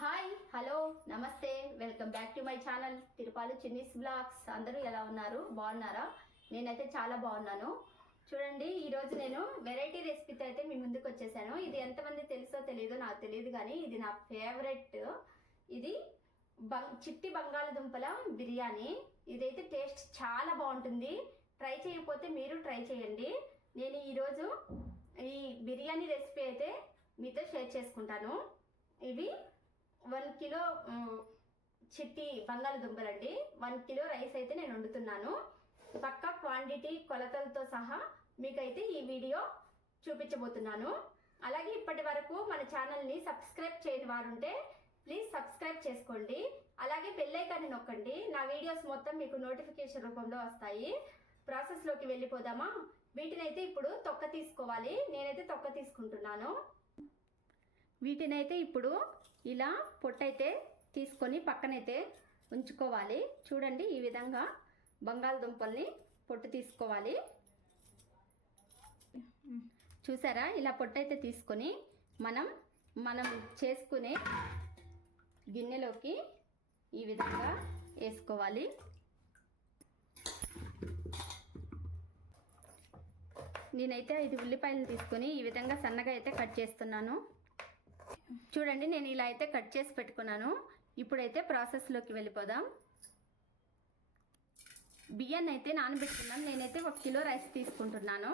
Hi hello నమస్తే. Welcome back to my channel Tirupalu Chinni's blogs. అందరూ ఎలా ఉన్నారు? బాగున్నారా? నేనైతే చాలా బాగున్నాను. చూడండి ఈరోజు నేను వెరైటీ రెసిపీతో అయితే మీ ముందుకు వచ్చేసాను. ఇది ఎంతమంది తెలుసో తెలియదో నాకు తెలియదు కానీ ఇది నా ఫేవరెట్ ఇది బంగ్ చిట్టి బంగాళదుంపల బిర్యానీ. ఇదైతే టేస్ట్ చాలా బాగుంటుంది. ట్రై చేయకపోతే మీరు ట్రై చేయండి. నేను ఈరోజు ఈ బిర్యానీ రెసిపీ అయితే మీతో షేర్ చేసుకుంటాను. ఇవి వన్ కిలో చిట్టి బంగాళదుంపలండి వన్ కిలో రైస్ అయితే నేను వండుతున్నాను. పక్క క్వాంటిటీ కొలతలతో సహా మీకైతే ఈ వీడియో చూపించబోతున్నాను. అలాగే ఇప్పటి వరకు మన ఛానల్ని సబ్స్క్రైబ్ చేయని వారుంటే ప్లీజ్ సబ్స్క్రైబ్ చేసుకోండి. అలాగే బెల్లైకాన్ని నొక్కండి. నా వీడియోస్ మొత్తం మీకు నోటిఫికేషన్ రూపంలో వస్తాయి. ప్రాసెస్లోకి వెళ్ళిపోదామా? వీటినైతే ఇప్పుడు తొక్క తీసుకోవాలి. నేనైతే తొక్క తీసుకుంటున్నాను. వీటినైతే ఇప్పుడు ఇలా పొట్టయితే తీసుకొని పక్కనైతే ఉంచుకోవాలి. చూడండి ఈ విధంగా బంగాళదుంపల్ని పొట్టు తీసుకోవాలి. చూసారా? ఇలా పొట్టయితే తీసుకొని మనం మనం చేసుకునే గిన్నెలోకి ఈ విధంగా వేసుకోవాలి. నేనైతే ఐదు ఉల్లిపాయలు తీసుకొని ఈ విధంగా సన్నగా అయితే కట్ చేస్తున్నాను. చూడండి నేను ఇలా అయితే కట్ చేసి పెట్టుకున్నాను. ఇప్పుడైతే ప్రాసెస్లోకి వెళ్ళిపోదాం. బియ్యాన్ని అయితే నానబెట్టుకున్నాను నేనైతే ఒక కిలో రైస్ తీసుకుంటున్నాను.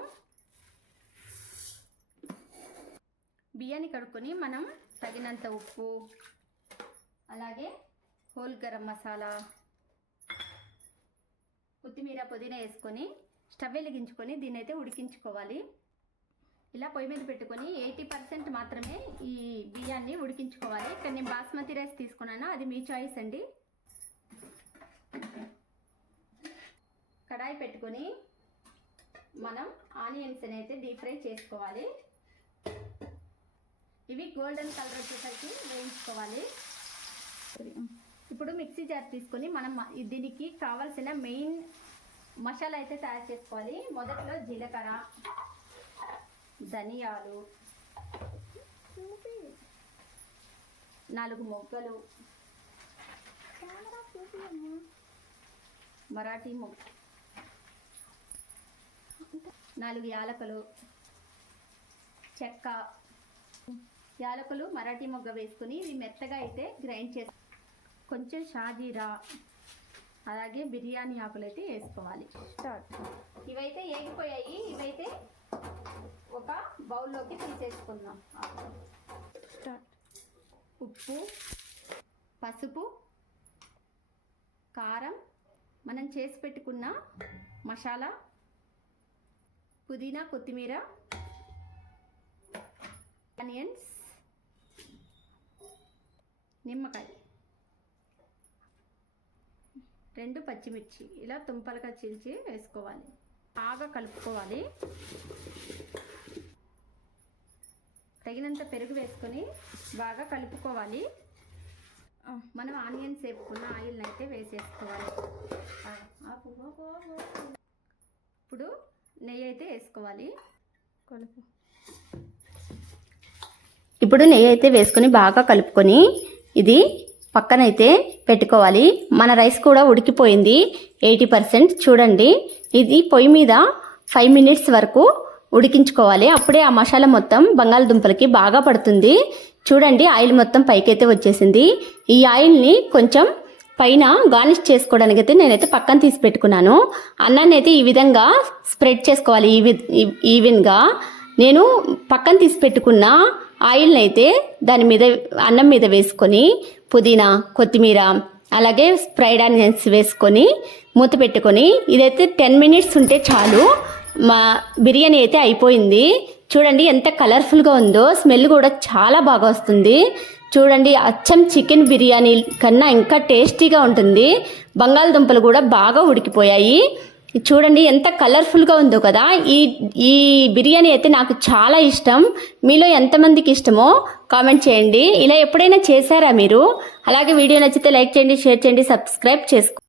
బియ్యాన్ని కడుక్కొని మనం తగినంత ఉప్పు అలాగే హోల్ గరం మసాలా కొత్తిమీర పుదీనా వేసుకొని స్టవ్ వెలిగించుకొని దీన్ని అయితే ఉడికించుకోవాలి. ఇలా పొయ్యి మీద పెట్టుకొని ఎయిటీ పర్సెంట్ మాత్రమే ఈ బియ్యాన్ని ఉడికించుకోవాలి. ఇక్కడ నేను బాస్మతి రైస్ తీసుకున్నాను. అది మీ చాయిస్ అండి. కడాయి పెట్టుకొని మనం ఆనియన్స్ అయితే డీప్ ఫ్రై చేసుకోవాలి. ఇవి గోల్డెన్ కలర్ వచ్చేసరికి వేయించుకోవాలి. ఇప్పుడు మిక్సీ జార్ తీసుకొని మనం దీనికి కావాల్సిన మెయిన్ మసాలా అయితే తయారు చేసుకోవాలి. మొదట్లో జీలకర్ర ధనియాలు నాలుగు మొగ్గలు మరాఠీ మొగ్గ నాలుగు యాలకులు చెక్క యాలకులు మరాఠీ మొగ్గ వేసుకుని ఇవి మెత్తగా అయితే గ్రైండ్ చేసి కొంచెం షాజీరా అలాగే బిర్యానీ ఆకులు అయితే వేసుకోవాలి. స్టార్ట్. ఇవైతే ఏగిపోయాయి. ఇవైతే ఒక బౌల్లోకి తీసేసుకుందాం. స్టార్ట్. ఉప్పు పసుపు కారం మనం చేసి పెట్టుకున్న మసాలా పుదీనా కొత్తిమీర ఆనియన్స్ నిమ్మకాయ. రెండు పచ్చిమిర్చి ఇలా తుంపలుగా చీల్చి వేసుకోవాలి. బాగా కలుపుకోవాలి. తగినంత పెరుగు వేసుకొని బాగా కలుపుకోవాలి. మనం ఆనియన్స్ వేపుకున్న ఆయిల్ని అయితే వేసేసుకోవాలి. ఇప్పుడు నెయ్యి అయితే వేసుకోవాలి. కలుపు. ఇప్పుడు నెయ్యి అయితే వేసుకొని బాగా కలుపుకొని ఇది పక్కనైతే పెట్టుకోవాలి. మన రైస్ కూడా ఉడికిపోయింది. Eighty percent. చూడండి. ఇది పొయ్యి మీద ఫైవ్ మినిట్స్ వరకు ఉడికించుకోవాలి. అప్పుడే ఆ మసాలా మొత్తం బంగాళదుంపలకి బాగా పడుతుంది. చూడండి ఆయిల్ మొత్తం పైకైతే వచ్చేసింది. ఈ ఆయిల్ని కొంచెం పైన గార్నిష్ చేసుకోవడానికి అయితే నేనైతే పక్కన తీసి పెట్టుకున్నాను. అన్నాన్ని అయితే ఈ విధంగా స్ప్రెడ్ చేసుకోవాలి. ఈవి ఈవెన్గా. నేను పక్కన తీసి పెట్టుకున్న ఆయిల్ని అయితే దాని మీద అన్నం మీద వేసుకొని పుదీనా కొత్తిమీర అలాగే స్ప్రైడ్ ఆనియన్స్ వేసుకొని మూత పెట్టుకొని ఇదైతే టెన్ మినిట్స్ ఉంటే చాలు. మా బిర్యానీ అయితే అయిపోయింది. చూడండి ఎంత కలర్ఫుల్గా ఉందో స్మెల్ కూడా చాలా బాగా వస్తుంది. చూడండి అచ్చం చికెన్ బిర్యానీ కన్నా ఇంకా టేస్టీగా ఉంటుంది. బంగాళదుంపలు కూడా బాగా ఉడికిపోయాయి. చూడండి ఎంత కలర్ఫుల్గా ఉందో కదా. ఈ ఈ బిర్యానీ అయితే నాకు చాలా ఇష్టం. మీలో ఎంతమందికి ఇష్టమో కామెంట్ చేయండి. ఇలా ఎప్పుడైనా చేశారా మీరు? అలాగే వీడియో నచ్చితే లైక్ చేయండి షేర్ చేయండి సబ్స్క్రైబ్ చేసుకో